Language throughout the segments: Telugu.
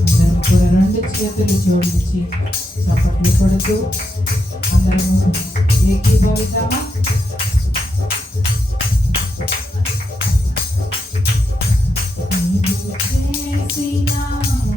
అందరం కూడా రెండు చేతులు జోడించి చప్పట్లు కొడుతూ అందరము ఏకీభవిద్దామా? నీవు చేసిన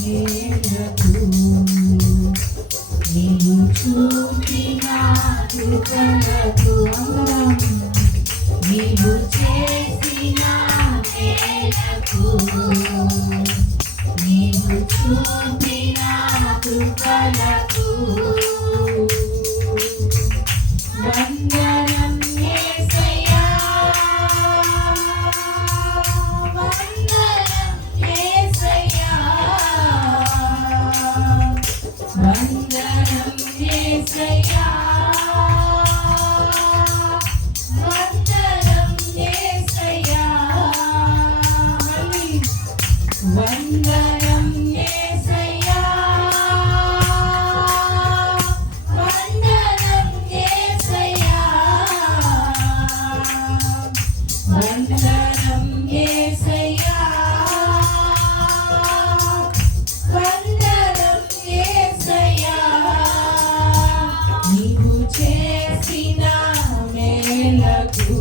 మేలకు, నీవు చూపిన కృపలకు, అందరం నీవు చేసిన మేలకు, నీవు చూపిన కృపలకు వందనం యేసయ్యా, వందనం యేసయ్యా, వందనం యేసయ్యా, వందనం యేసయ్యా, వందనం యేసయ్యా, వందనం యేసయ్యా, వందనం యేసయ్యా, వందనం యేసయ్యా, నీవు చేసిన మేలకు,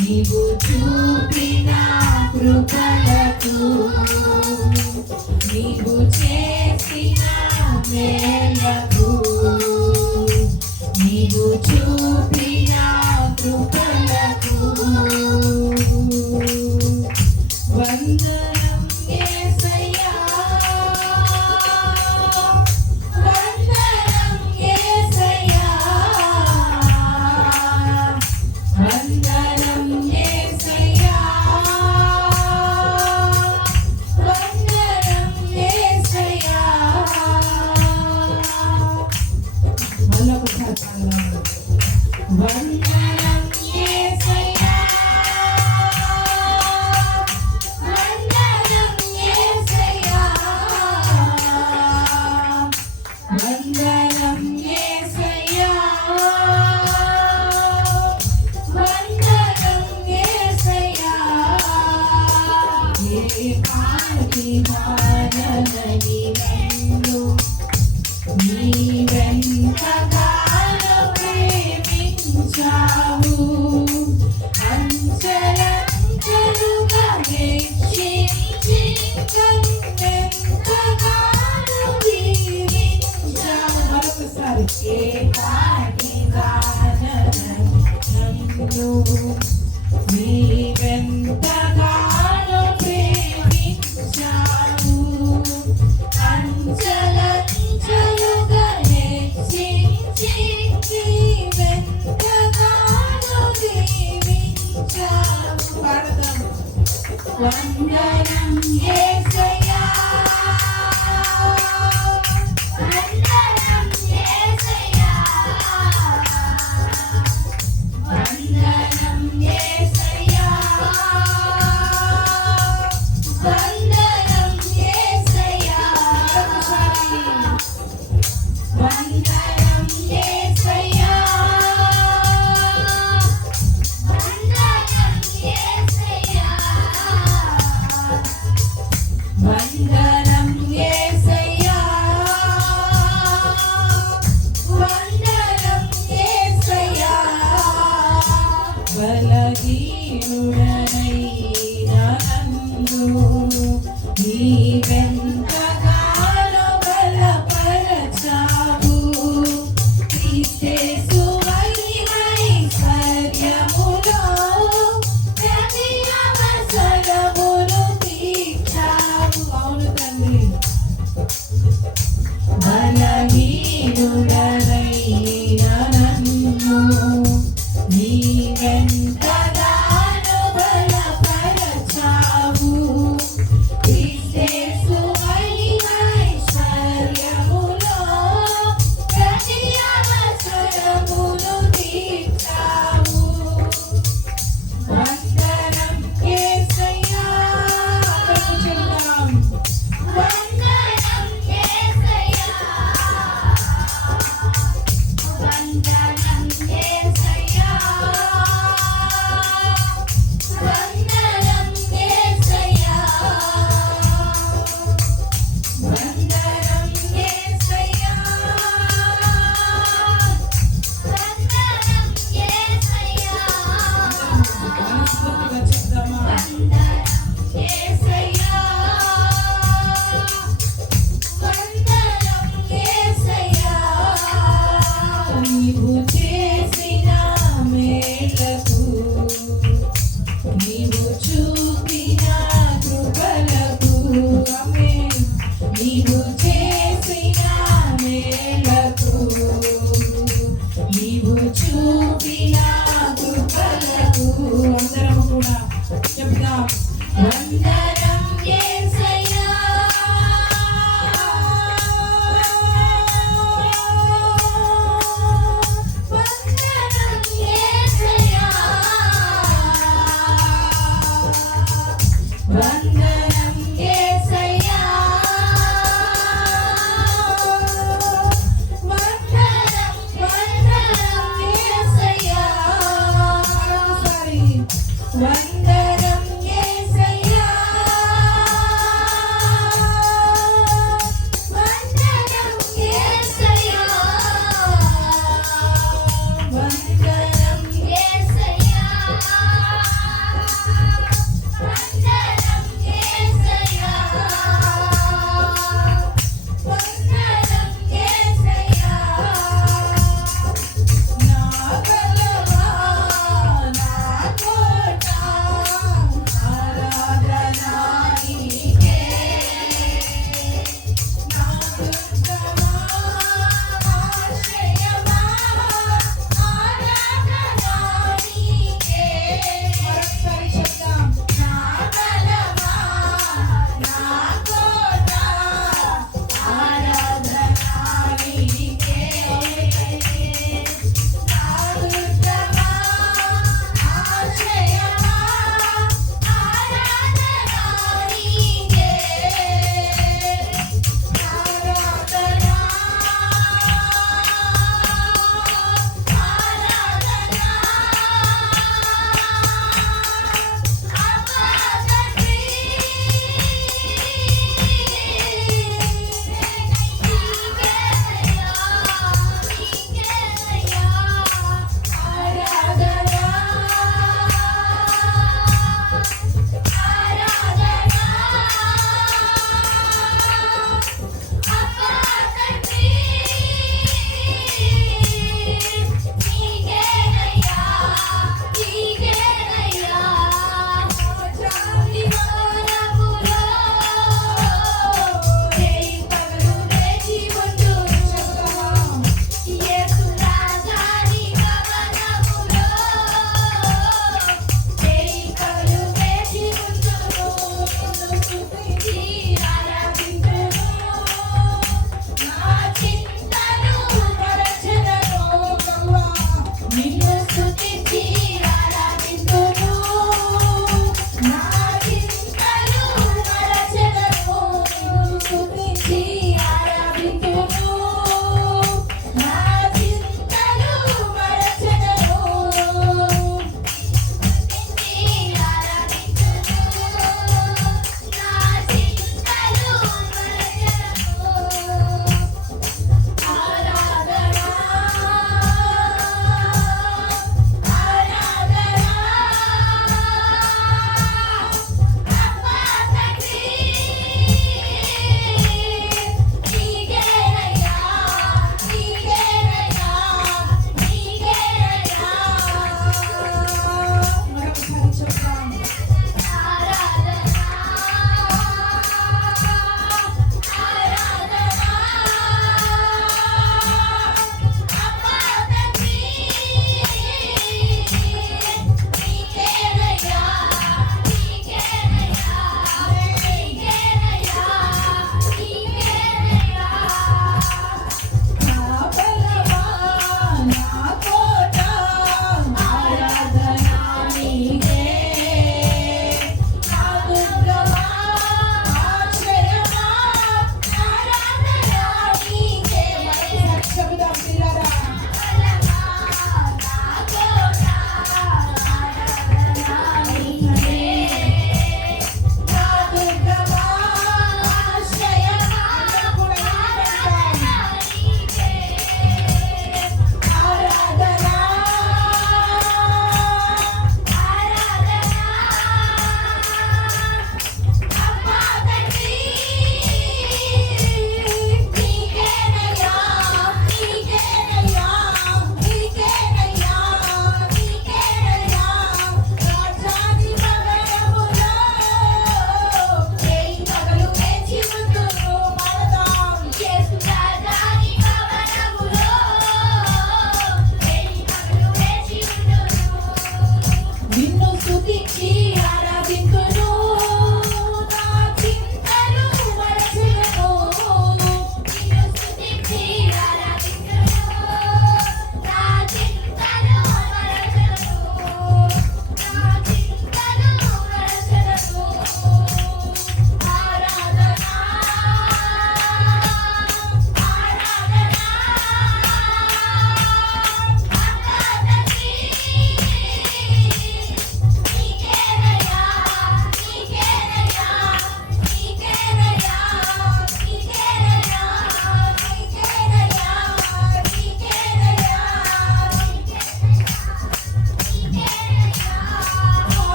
నీవు చూపిన కృపలకు, నీవు చేసిన మేలకు, నీవు చూపిన కృపలకు వందనం యేసయ్యా, వందనం యేసయ్యా, వందనం యేసయ్యా, వందనం యేసయ్యా. మళ్ళొకసారి పాడదాం. వందనం యేసయ్యా, వందనం యేసయ్యా, వందనం యేసయ్యా, వందనం యేసయ్యా. ఏ పాటి మానని నన్ను నీవెంతగానో ప్రేమించావు, అంచెలంచెలుగా హెచ్చించి నన్నెంతగానో దీవించావు. మరొకసారి ఏ పాటి గానని నన్ను నీవెంతగానో ప్రేమించావు, అంచెలంచెలుగా హెచ్చించి నీవెంతగానో దీవించావు. పాడదాం. వందనం యేసయ్యా, వందనం యేసయ్యా, వందనం యేసయ్యా, వందనం యేసయ్యా, వందనం యేసయ్యా, వందనం యేసయ్యా, వందనం యేసయ్యా, వందనం యేసయ్యా. బలహీనుడనైన నన్ను నీవెంతగానో బలపరచావు, క్రీస్తేసువైన ఐశ్వర్యములో ప్రతి అవసరమును తీర్చావు. అవును తండ్రి. బలహీనుడనైన నన్ను నీవెంతగానో బలపరచావు, క్రీస్తేసువైన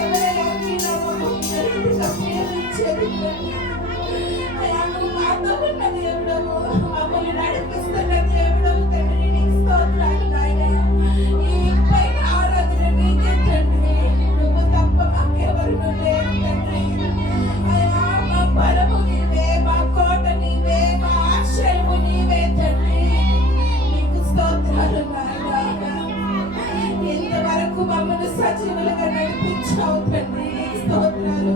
ఎవరైనా మీలో మమ్మల్ని ఎంతగా ప్రేమించేది తండ్రి. అయ్యా, నువ్వు మాతో ఉన్న దేవుడవు, మమ్మల్ని నడిపిస్తున్న దేవుడవు తండ్రి. నీకు స్తోత్రాలు నాయనా. ఈ పైన ఆరాధన నీకే తండ్రి. నువ్వు తప్ప మాకెవరు లేరు తండ్రి. అయ్యా, మా బలము నీవే, మా కోట నీవే, మా ఆశ్రయము నీవే తండ్రి. నీకు స్తోత్రాలు నాయనా. ఇంతవరకు మమ్మల్ని సజీవులుగా నడిపించావు తండ్రి. నీకు స్తోత్రాలు.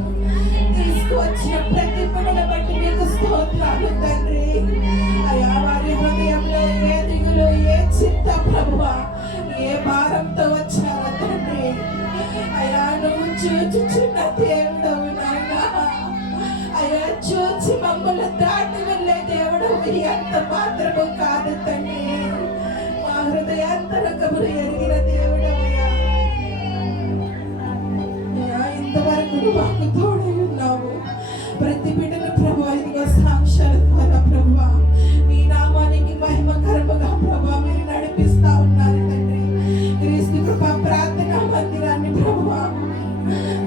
తీసుకువచ్చిన ప్రతి పనుల బట్టి నీకు స్తోత్రాలు తండ్రి. అయ్యా, వారి హృదయంలో ఏ దిగులు, ఏ చింత ప్రభువా, ఏ భారంతో వచ్చారో తండ్రి. అయ్యా, నువ్వు చూచుచున్న దేవుడవు నాయనా. అయ్యా, చూచి మమ్మల్ని దాటి వెళ్ళే దేవుడవు ఎంత మాత్రము కాదు తండ్రి. మా హృదయాంతరకములు ఎరిగిన దేవుడవయ్యా. అయ్యా, ఇంతవరకు నువ్వు మాకు తోడై ఉన్నావు. ప్రతి బిడ్డను ప్రభువా ఇదిగో సాక్ష్యాల ద్వారా ప్రభువా నీ నామానికి మహిమకరముగా ప్రభువా మీరు నడిపిస్తా ఉన్నారు తండ్రి. క్రీస్తు కృపా ప్రార్థనా మందిరాన్ని ప్రభువా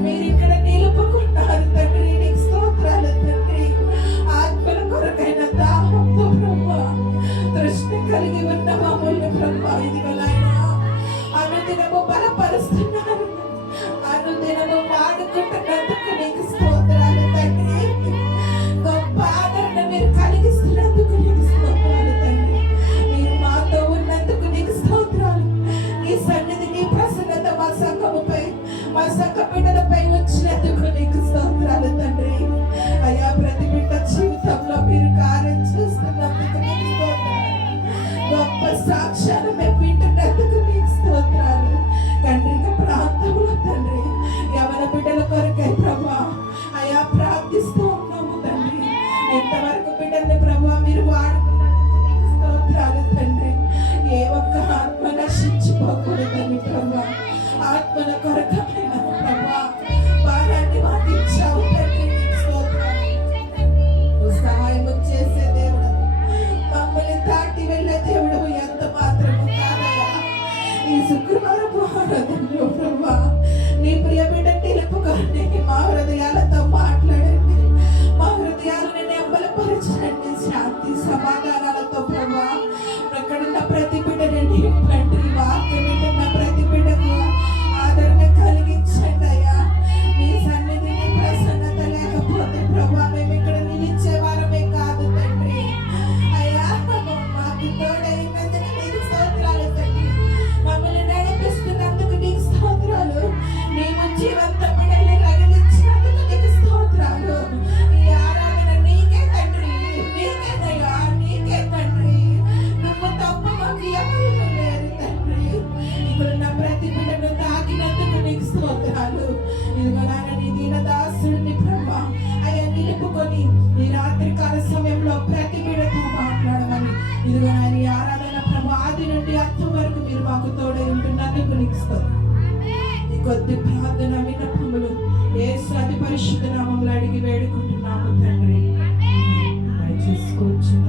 మీరు ఇక్కడ నిలుపుకున్నారు తండ్రి. నీకు స్తోత్రాలు తండ్రి. ఆత్మల కొరకైన దాహంతో ప్రభువా తృష్ణ కలిగి ఉన్న మమ్మల్ని ప్రభువా ఇదిగో నాయనా అనుదినము బలపరుస్తున్నారు. అనుదినము వాడుకుంటున్నందుకు నీకు స్తోత్రాలు తండ్రి. గొప్ప ఆదరణ మీరు కలిగిస్తున్నందుకు నీకు స్తోత్రాలు తండ్రి. మీరు మాతో ఉన్నందుకు నీకు స్తోత్రాలు. నీ సన్నిధి, నీ ప్రసన్నత మా సంఘముపై, మా సంఘ బిడ్డలపై వచ్చినందుకు నీకు స్తోత్రాలు తండ్రి. అయ్యా, ప్రతి బిడ్డ జీవితంలో మీరు కార్యం చూస్తున్నందుకు నీకు స్తోత్రాలు. గొప్ప సాక్ష్యాలు మేము వింటున్నందుకు నీకు స్తోత్రాలు. కండ్రిక ప్రాంతంలో తండ్రి యవన బిడ్డల కొరకై ప్రభా అయ్యా ప్రార్థిస్తూ ఉన్నాము తండ్రి. ఎంతవరకు బిడ్డల్ని ప్రభా మీరు వాడుకున్నందుకు స్తోత్రాలు తండ్రి. ఏ ఒక్క ఆత్మ నశించిపోకూడదని ప్రభా ఆత్మల కొరకమైన ప్రభా భారాన్ని మాకు ఇచ్చావు తండ్రి. నీకు స్తోత్రాలు. నువ్వు సహాయము చేసే దేవుడు, మమ్మల్ని దాటి వెళ్ళే దేవుడు ఎంత మాత్రము కాదయ్యా. ఈ శుక్రవారపు ఆరాధనలో ప్రభా నీ ప్రియ బిడ్డ నిలుపుకొని మా హృదయాలతో మాట్లాడండి. మా హృదయాలను నెమ్మలపరచండి. శాంతి సమాధానాలతో ప్రభా ఎక్కడున్న ప్రతి బిడ్డని నింపండి. వాక్యం వింటున్న ప్రతి బిడ్డకు ఆదరణ కలిగించండి అయ్యా. నీ సన్నిధి, నీ ప్రసన్నత లేకపోతే ప్రభా మేము ఇక్కడ నిలిచే వారమే కాదు తండ్రి. అయ్యా, మాకు తోడైనందుకు నీకు స్తోత్రాలు తండ్రి. మమ్మల్ని నడిపిస్తున్నందుకు నీకు స్తోత్రాలు. నీవు జీవంత బిడ్డల్ని రగిలించినందుకు నీకు స్తోత్రాలు. ఈ ఆరాధన నీకే తండ్రి. నీకేనయ్యా, నీకే తండ్రి. నువ్వు తప్ప మాకు ఎవరు లేరు తండ్రి. ఇక్కడున్న ప్రతి బిడ్డను తాకినందుకు నీకు స్తోత్రాలు. ఇదిగో నాయన నీ దీనదాసుడిని ప్రభా అయ్యా నిలుపుకొని ఈ రాత్రి కాల సమయంలో ప్రతి బిడ్డతో మాట్లాడమని ఇదిగో నాయన ఈ ఆరాధన ప్రభా ఆది నుండి అంతం వరకు మీరు మాకు తోడై ఉంటున్నందుకు నీకు స్తోత్రం. ఈ కొద్ది ప్రార్థన విన్నపములు యేసు అతి పరిశుద్ధ నామములో అడిగి వేడుకుంటున్నాము తండ్రి.